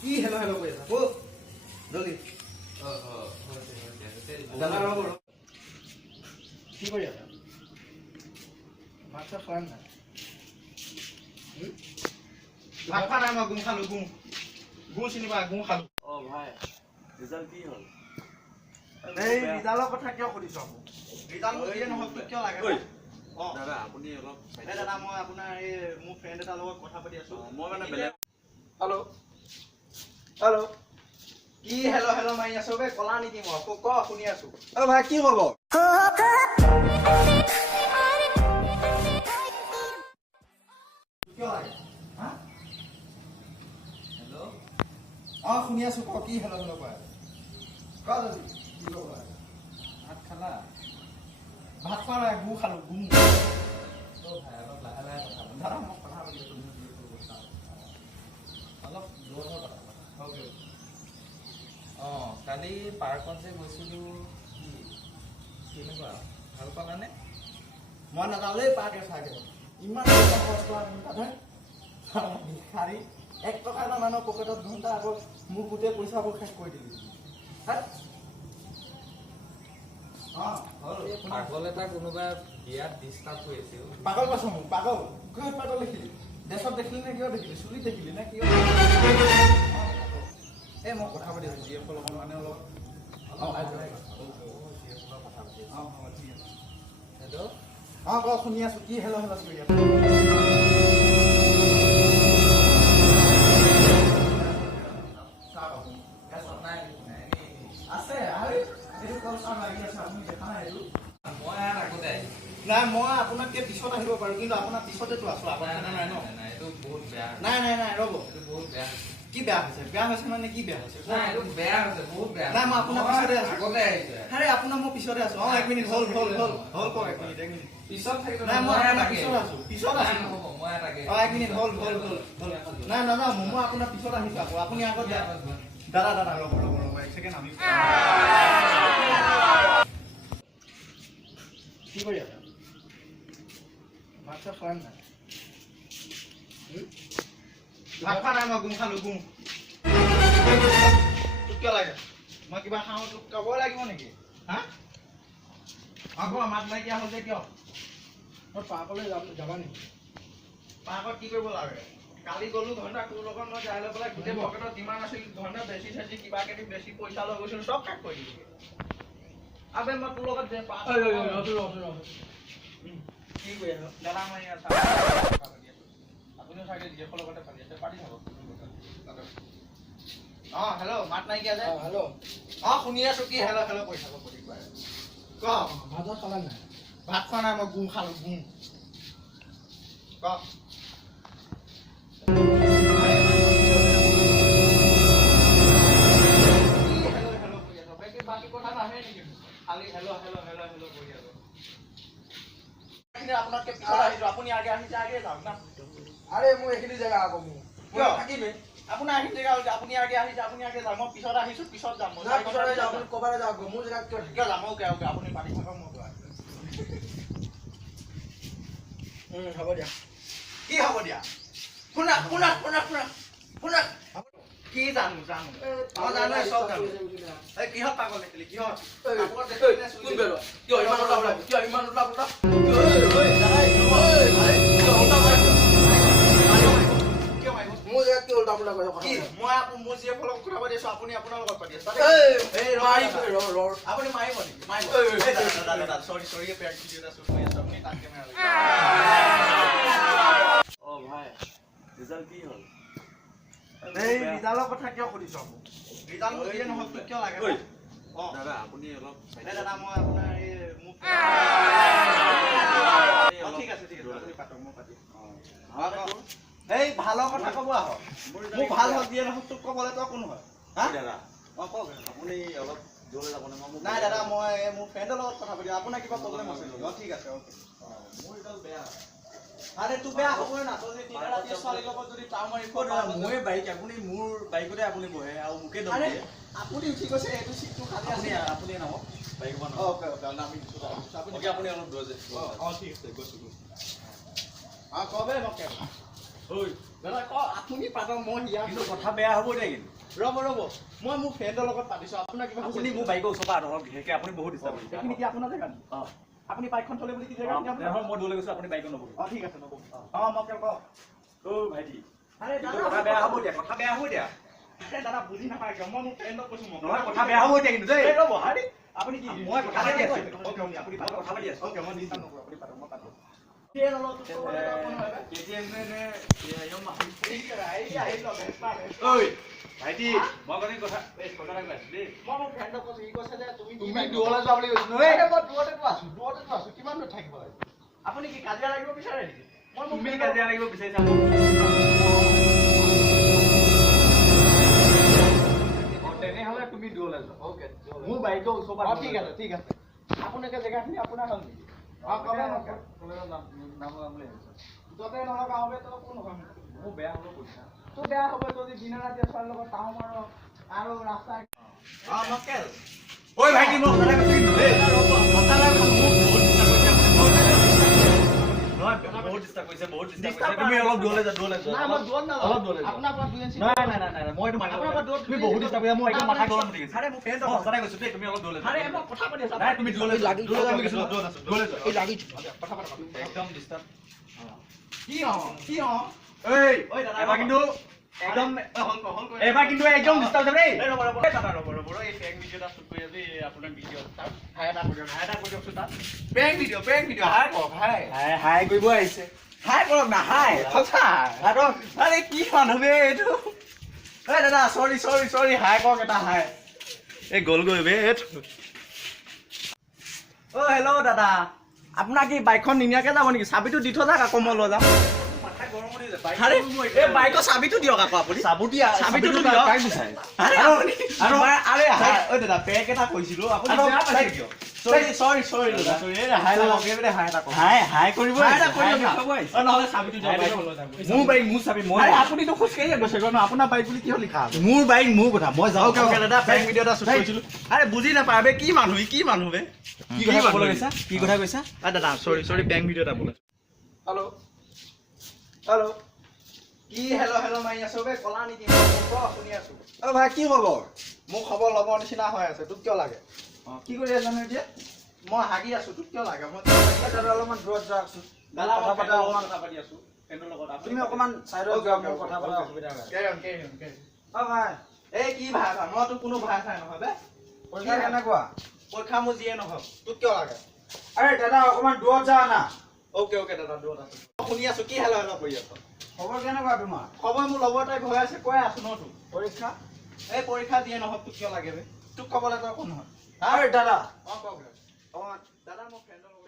কি hello hello কৰি আছা? জলদি দাদা ৰ'ব কি কৰি আছা? ভাত চাত খোৱা নাই? ভাত খোৱা নাই, মই গুম খালো। গুম চিনি পা? গুম খালো। ভাই ৰিজাল্ট কি হ'ল? এই ৰিজাল্টৰ কথা কিয় সুধিছ? ৰিজাল্ট মোৰ দিয়ে নহওক কিয় লাগে? দাদা আপুনি অলপ দাদা মই আপোনাৰ এই মোৰ ফ্ৰেণ্ড এটাৰ লগত কথা পাতি আছো। মই মানে বেলেগ হেল্ল' হেল্ল' কি হেল্ল' হেল্ল' মাৰি আছো বে? কলা নেকি মই? ক শুনি আছো। ভাই কি হ'ব? কিয় লাগে? হা? হেল্ল' শুনি আছো। ক কি হেল্ল' হেল্ল' কয়? ক জলদি কি ক'ব লাগে? ভাত খালা? ভাত খোৱা নাই, গু খালো। গুম ভাই অলপ লাহে লাহে কথা পাতা। দাদা মই কথা পাতি আছো। অলপ দূৰত হৈ কথা পাতা। অ'কে কালি পাৰ্কত যে গৈছিলোঁ কেনেকুৱা ভাল পালানে? মই নাযাওঁ পাৰ্কে চাগে। ইমান পইচা খৰচ কৰা তাতে ভিক্ষাৰী 1 টকা এটা মানুহৰ পকেটত ঘণ্টা আকৌ মোক গোটেই পইচাবোৰ শেষ কৰি দিলি। পাগল এটা কোনোবা বিয়াত ডিষ্টাৰ্ব হৈ আছিল। পাগল পাইছো মোক পাগল কিয় পাগল দেখিলি? দেশত দেখিলি নে কিয় দেখিলি? চুলি দেখিলি নে কিয়? এই মই কথা পাতি আছো জিএফৰ লগত মানে অলপ হেল্ল' ক শুনি আছো। কি হেল্ল' হেল্ল' কৰি আছো? আছে এইটো কল চাহ লাগি আছে। আপুনি দেখা নাই এইটো? মই ইয়াত আগতে আহিছোঁ। নাই মই আপোনাতকে পিছত আহিব পাৰো, কিন্তু আপোনাৰ পিছতেতো আছো। আপোনাৰ নাই ন? এইটো বহুত বেয়া। নাই ৰ'ব। এইটো বহুত বেয়া। কি বেয়া হৈছে? বেয়া হৈছে মানে কি বেয়া হৈছে? নাই এইটো বেয়া হৈছে, বহুত বেয়া। নাই মই আপোনাৰ পিছতে আছো। আগতে আহিছে। আৰে আপোনাৰ মই পিছতে আছো। 1 মিনিট হ'ল ক 1 মিনিট। পিছত থাকিব নাই মই আপোনাৰ পিছত আছো। মই ইয়াত আগে 1 মিনিট হ'ল। নাই মই আপোনাৰ পিছত আহিছো আকৌ। আপুনি আগত যাওক। দাদা ৰ'ব 1 ছেকেণ্ড আমি কি কৰি আছা? ভাত চাত খোৱা নাই? ভাত খোৱা নাই, মই গুম খালো। তোক কিয় লাগে? মই কিবা খাওঁ তোক ক'ব লাগিব নেকি? হা? আকৌ মাত নাইকিয়া হ'ল যে কিয়? মই পাৰ্কলৈ যাবা নেকি? পাৰ্কত কি কৰিব লাগে? কালি গ'লো ঘণ্টা তোৰ লগত মই যাই লৈ পেলাই গোটেই পকেটত যিমান আছিল ঘণ্টা বেছি চাইছি কিবা কিবি বেছি পইচা লৈ গৈছিলো চব কাট কৰি দিলি। আবে মই তোৰ লগত যে কি কৰি আছ? দাদা মই ইয়াত আপুনিও চাগে জিএফৰ লগতে পাতি আছে। পাতি থাকক। হেল্ল' মাত নাইকিয়া যে? হেল্ল' শুনি আছো। কি হেল্ল' হেল্ল' কৰি থাকো প্ৰতিবাৰে। ক ভাত খালা নাই? ভাত খোৱা নাই, মই গুম খালো। ক বাকী কথা নাহে নেকি? খালি হেল্ল' কৰি আছো। আপোনাতকে পিছত আহিছো। আপুনি আগে আহিছে, আগে যাওক না। আরে মই এইখিনি জায়গা আকৌ মোৰ কিয়? থাকিমে আপোনাৰ আহি জেগা হৈছে। আপুনি আগে আহিছে, আপুনি আগে যাওক। মই পিছত আহিছো, পিছত যাম। মই না পিছৰে যাওঁ আপুনি কবাৰে যাওক মোৰ জায়গা কিয় কিয় যাম? ওকে আপুনি পাতি থাকক। মই গৈ হ'ব দিয়া কি হ'ব দিয়া? শুনা কি জানো মই জানো চব জানো। এই কিহত পাগল দেখিলি? কিহত কোন বেলো কিয় ইমান ওলাব লাগে কিয় ইমান ওলাব লাগে মোৰ জায়গা কিয় ওলাব লাগে কি মই মোৰ জিএফৰ লগত কথা পাতি আছো। আপুনি আপোনাৰ লগত পাতি আছে। আপুনি মাৰিব নেকি? দাদা চৰি পেট ভিডিঅ' এটা শ্বুট কৰি আছো। আপুনি তাত কেমেৰা লৈ ভাই ৰিজাল্ট কি হ'ল? এই ৰিজাল্টৰ কথা কিয় সুধিছ? ৰিজাল্ট মোৰ দিয়ে নহওক কিয় লাগে? দাদা আপুনি অলপ দাদা মই আপোনাৰ এই মোক ঠিক আছে আপুনি পাতক। মই পাতিম। এই ভালৰ কথা ক'ব আহক। মোক ভাল হওক দিয়ে নহওক তোক ক'বলৈ তই কোন হয়? দাদা কওক। আপুনি অলপ দূৰলৈ যাব নে? নাই দাদা মই মোৰ ফ্ৰেণ্ডৰ লগত কথা পাতিম। আপোনাৰ কিবা প্ৰব্লেম আছে নেকি? ঠিক আছে অ'কে। মোৰ ৰিজাল্ট বেয়া। আৰে তোৰ বেয়া হ'বই না। তই যদি ছোৱালীৰ লগত যদি টাও মাৰি মই বাইক আপুনি মোৰ বাইকতে আপুনি বহে আৰু মোকে দম আৰে দিয়ে আপুনি উঠি গৈছে এইটো চিটটো খালী আছে। আপুনি নামক বাইক বনাওক অ'কে নামি দিছোঁ। আপুনি অলপ দূৰ যে ঠিক আছে গৈছোঁ। কবে মোক ঐ দাদা ক আপুনি পাতক মই হিয়া কিন্তু কথা বেয়া হ'ব দে কিন্তু ৰ'ব মই মোৰ ফ্ৰেণ্ডৰ লগত পাতিছোঁ আপোনাৰ কিবা আপুনি মোৰ বাইকৰ ওচৰৰ পৰা আঁতৰক বিশেষকৈ আপুনি বহুত ডিষ্টাৰ্ব কৰিছে এইখিনি কি আপোনাৰ জেগা নেকি? অঁ আপুনি বাইকখন চলে বুলি কি জেগা নেকি আপোনাৰ? মই দূৰলৈ গৈছোঁ আপুনি বাইকত নবহিব ঠিক আছে নক'ব মই তেওঁক কওঁ অ' ভাইটি আৰে কিন্তু কথা বেয়া হ'ব দিয়া কথা বেয়া হ'ব দিয়া দাদা বুজি নাপায় কিয় মই মোৰ ফ্ৰেণ্ডক কৈছোঁ নহয় কথা বেয়া হ'ব এতিয়া কিন্তু দেই ৰ'ব আৰে আপুনি কি মই কথা পাতি আছোঁ আপুনি মই কথা পাতি আছোঁ অ'কে মই ডিষ্টাৰ্ব নকৰোঁ আপুনি পাতক মই পাতোঁ KTM নে Yamaha ঐ ভাইটি মই কথা কথা কথা আছোঁ দেই মই মোৰ ফ্ৰেণ্ডক কৈছোঁ সি কৈছে যে তুমি দূৰলৈ যোৱা বুলি কৈছোঁ মই দূৰতেতো আছোঁ কিমান দূৰ থাকিব লাগিব আপুনি কি কাজিয়া লাগিব বিচাৰে নেকি তুমি কাজিয়া লাগিব বিচাৰিছা তেনেহ'লে তুমি দূৰলৈ যোৱা অ'কে মোৰ বাইকৰ ওচৰৰ পৰা ঠিক আছে আপোনালোকে জেগাখিনি আপোনাৰ হ'ল নেকি নাম লগাম বুলি ভাবিছোঁ য'তে নলগা হবে তো কোন হ'ব মোৰ বেয়া হ'ব পইচা তো বেয়া হ'ব যদি দিনে ৰাতিয়ে ছোৱালীৰ লগত টাও মাৰো আৰু ৰাস্তা মকেল ঐ ভাইটি মই কথা কৈছোঁ কিন্তু দেই বহুত ডিষ্টাৰ্ব কৰিছে বহুত ডিষ্টাৰ্ব কৰিছে তুমি অলপ দূৰলৈ যোৱা নাই মই দূৰত নাযাওঁ অলপ দূৰলৈ যোৱা আপোনাৰ পৰা 2 ইঞ্চি নাই মই এইটো মাথা তুমি বহুত ডিষ্টাৰ্ব কৰিছা মই একদম মাথা গৰম উঠি গৈছে আৰে মোৰ ফ্ৰেণ্ড মই সঁচাই কৈছোঁ দেই তুমি অলপ দূৰলৈ আৰে মই কথা পাতি আছোঁ নাই তুমি দূৰলৈ যোৱা দূৰলৈ যোৱা বুলি কৈছোঁ দূৰলৈ যোৱা এই লাগি কথা পাতা একদম ডিষ্টাৰ্ব কি এই ঐ দাদা এবাৰ কিন্তু একদম হল এবাৰ কিন্তু একদম ডিষ্টাৰ্ব দেই ৰ'ব দাদা ৰ'ব এই ফেক ভিডিঅ' এটা শ্বুট কৰি আছে আপোনাৰ ভিডিঅ' তাত হাই এটা কৰি দিয়কচোন তাত প্ৰেংক ভিডিঅ' হাই কৰক হাই কৰিব আহিছে হাই কৰক না হাই সঁচা আৰে কি মানুহ বে এইটো এই দাদা চৰি হাই কৰক এটা হাই এই গ'লগৈ বে অ' হেল্ল' দাদা আপোনাৰ কি বাইকখন নিনিয়াকে যাব নেকি চাবিটো দি থৈ যাওক আকৌ মই লৈ যাম মাথা গৰম উঠি যায় আৰে এই বাইকৰ চাবিটো দিয়ক আকৌ আপুনি চাবিটো দিয়ক কাক বিচাৰে ঐ দাদা পেক এটা কৈছিলোঁ আপুনি বেয়া পাইছে কিয় চৰি দাদা হাই এটা হাই কৰিব নহ'লে চাবিটো দিয়ক মোৰ বাইক মোৰ চাবি মই আপুনিতো খোজকাঢ়িয়ে গৈছে ন আপোনাৰ বাইক বুলি কিয় লিখা আছে মোৰ বাইক মোৰ কথা মই যাওঁ অ'কে দাদা প্ৰেংক ভিডিঅ' এটা শ্বুট কৰিছিলোঁ আৰে বুজি নাপায় বে কি মানুহ বে কি কথা ক'বলৈ কৈছা কি কথা কৈছা দাদা চৰি প্ৰেংক ভিডিঅ' এটা বোলে হেল্ল' কি হেল্ল' মাৰি আছো বে কলা নেকি শুনি আছো অ ভাই কি খবৰ মোৰ খবৰ ল'ব নিচিনা হৈ আছে তোক কিয় লাগে কি কৰি আছ জানো এতিয়া মই হাগি আছো তোক কিয় লাগে মই দাদা অলপমান দূৰত যাওকচোন দাদা কথা পাতি আছো ফ্ৰেণ্ডৰ লগত তুমি অকমান চাইডত যোৱা মোৰ কথা পতা অসুবিধা হয় অ ভাই এই কি ভাই মই তোক কোনো ভাই চাই নহয় বে পৰীক্ষা কেনেকুৱা পৰীক্ষা মোৰ যিয়ে নহওক তোক কিয় লাগে আৰে দাদা অকমান দূৰত যা না অ'কে দাদা দূৰত আছো শুনি আছো কি হেল্ল' কৰি আছ খবৰ কেনেকুৱা তোমাৰ খবৰ মোৰ লগৰ টাইপ হৈ আছে কৈ আছো ন তোক পৰীক্ষা এই পৰীক্ষা দিয়ে নহওক তোক কিয় লাগে বে তোক ক'বলৈ তই কোন নহয় আৰে দাদা কওক দাদা মোৰ ফ্ৰেণ্ডৰ লগত